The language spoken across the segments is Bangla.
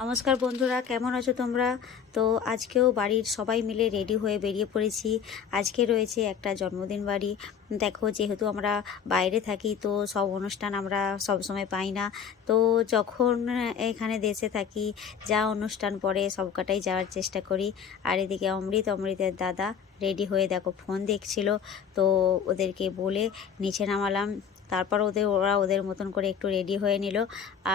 নমস্কার বন্ধুরা, কেমন আছো তোমরা? তো আজকেও বাড়ির সবাই মিলে রেডি হয়ে বেরিয়ে পড়েছি। আজকে রয়েছে একটা জন্মদিন বাড়ি। দেখো, যেহেতু আমরা বাইরে থাকি তো সব অনুষ্ঠান আমরা সব সময় পাই না। তো যখন এখানে দেশে থাকি যা অনুষ্ঠান পড়ে সবকটাই যাওয়ার চেষ্টা করি। আর এদিকে অমৃতের দাদা রেডি হয়ে দেখো ফোন দেখছিল। তো ওদেরকে বলে নিচে নামালাম। তারপর ওরা ওদের মতন করে একটু রেডি হয়ে নিল।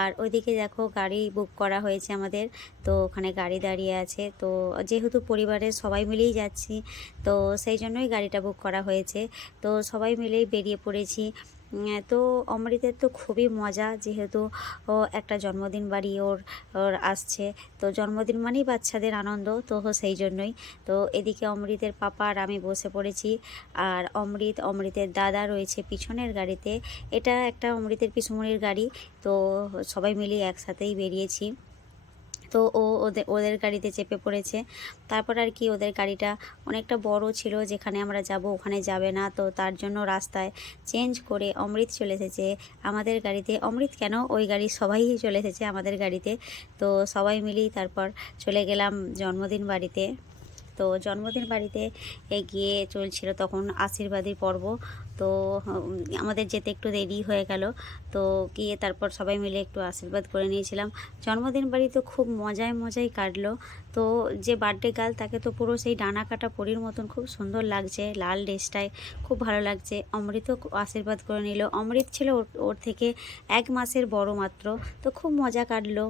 আর ওইদিকে দেখো গাড়ি বুক করা হয়েছে আমাদের। তো ওখানে গাড়ি দাঁড়িয়ে আছে। তো যেহেতু পরিবারের সবাই মিলেই যাচ্ছি তো সেই জন্যই গাড়িটা বুক করা হয়েছে। তো সবাই মিলেই বেরিয়ে পড়েছি। তো অমৃতের তো খুবই মজা, যেহেতু ও একটা জন্মদিন বাড়ি ওর ওর আসছে। তো জন্মদিন মানেই বাচ্চাদের আনন্দ, তো সেই জন্যই। তো এদিকে অমৃতের পাপা আর আমি বসে পড়েছি। আর অমৃতের দাদা রয়েছে পিছনের গাড়িতে। এটা একটা অমৃতের পিসুমনির গাড়ি। তো সবাই মিলে একসাথেই বেরিয়েছি। তো ওদের গাড়িতে চেপে পড়েছে। তারপর আর কি, ওদের গাড়িটা অনেকটা বড় ছিল, যেখানে আমরা যাব ওখানে যাবে না, তো তার জন্য রাস্তায় চেঞ্জ করে অমৃত চলে এসেছে আমাদের গাড়িতে। অমৃত কেন, ওই গাড়ির সবাই চলে এসেছে আমাদের গাড়িতে। তো সবাই মিলেই তারপর চলে গেলাম জন্মদিন বাড়িতে। তো জন্মদিন বাড়িতে গিয়ে চলছিল তখন আশীর্বাদী পর্ব। তো আমাদের যেতে একটু দেরি হয়ে গেল। তো গিয়ে তারপর সবাই মিলে একটু আশীর্বাদ করে নিয়েছিলাম। জন্মদিন বাড়ি তো খুব মজাই কাটলো। তো যে বার্থডে গার্ল তাকে তো পুরো সেই ডানা কাটা পরীর মতন খুব সুন্দর লাগছে, লাল ড্রেসটায় খুব ভালো লাগছে। অমৃতও আশীর্বাদ করে নিল। অমৃত ছিল ওর থেকে 1 মাসের বড় মাত্র। তো খুব মজা কাটলো।